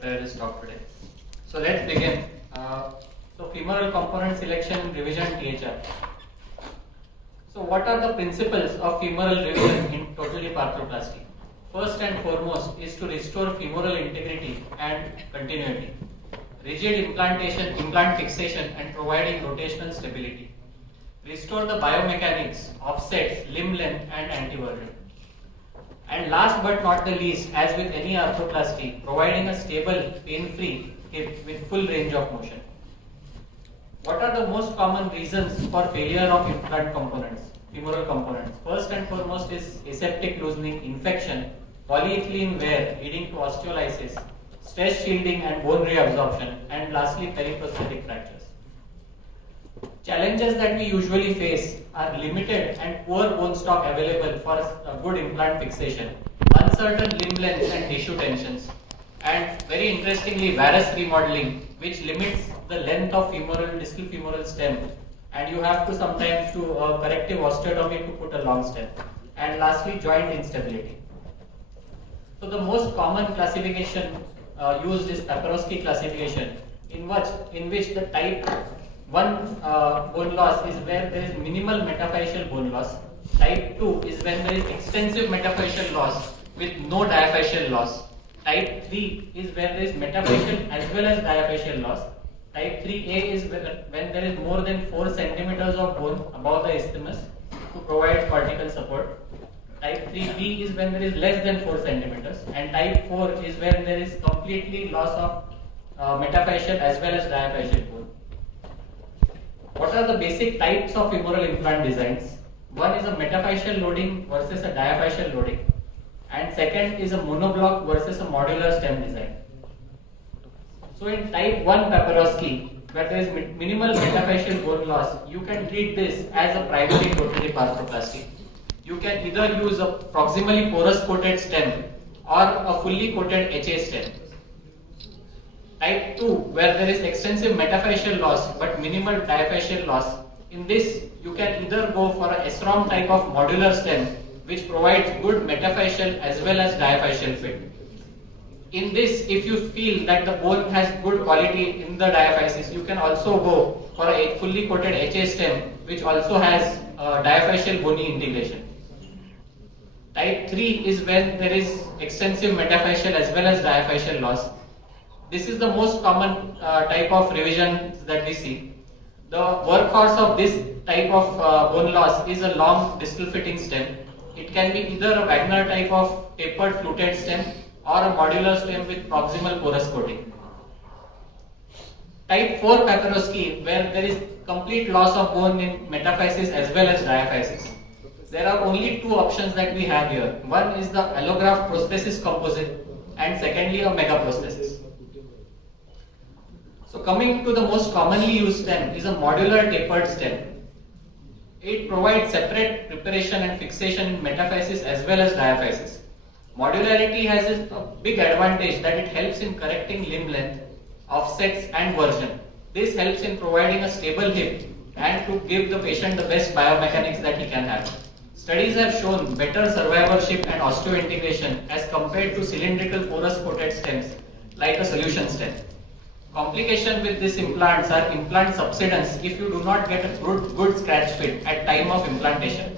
this talk today. So let's begin. So femoral component selection, revision, THR. So what are the principles of femoral revision in total hip arthroplasty? First and foremost is to restore femoral integrity and continuity, rigid implantation, implant fixation, and providing rotational stability. Restore the biomechanics, offsets, limb length, and anteversion. And last but not the least, as with any arthroplasty, providing a stable, pain-free hip with full range of motion. What are the most common reasons for failure of implant components, femoral components? First and foremost is aseptic loosening, infection, polyethylene wear leading to osteolysis, stress shielding and bone reabsorption, and lastly periprosthetic fractures. Challenges that we usually face are limited and poor bone stock available for a good implant fixation, uncertain limb lengths and tissue tensions, and very interestingly varus remodeling, which limits the length of distal femoral stem, and you have to sometimes do a corrective osteotomy to put a long stem, and lastly joint instability. So the most common classification used is Paprosky classification, in which the type 1 bone loss is where there is minimal metaphyseal bone loss. Type 2 is when there is extensive metaphyseal loss with no diaphyseal loss. Type 3 is where there is metaphyseal as well as diaphyseal loss. Type 3A is when there is more than 4 centimeters of bone above the isthmus to provide cortical support. Type 3B is when there is less than 4 centimeters. And type 4 is when there is completely loss of metaphyseal as well as diaphyseal bone. What are the basic types of femoral implant designs? One is a metaphyseal loading versus a diaphyseal loading, and second is a monoblock versus a modular stem design. So in type 1 Paprosky, where there is minimal metaphyseal bone loss, you can treat this as a primary total hip arthroplasty. You can either use a proximally porous coated stem or a fully coated HA stem. Type 2, where there is extensive metaphyseal loss but minimal diaphyseal loss. In this, you can either go for a SROM type of modular stem, which provides good metaphyseal as well as diaphyseal fit. In this, if you feel that the bone has good quality in the diaphysis, you can also go for a fully coated HA stem, which also has diaphyseal bony integration. Type 3 is when there is extensive metaphyseal as well as diaphyseal loss. This is the most common type of revision that we see. The workhorse of this type of bone loss is a long distal fitting stem. It can be either a Wagner type of tapered fluted stem or a modular stem with proximal porous coating. Type 4 Paprosky, where there is complete loss of bone in metaphysis as well as diaphysis. There are only two options that we have here. One is the allograft prosthesis composite, and secondly a megaprosthesis. So coming to the most commonly used stem is a modular tapered stem. It provides separate preparation and fixation in metaphysis as well as diaphysis. Modularity has a big advantage that it helps in correcting limb length, offsets and version. This helps in providing a stable hip and to give the patient the best biomechanics that he can have. Studies have shown better survivorship and osseointegration as compared to cylindrical porous coated stems like a solution stem. Complication with these implants are implant subsidence if you do not get a good scratch fit at time of implantation.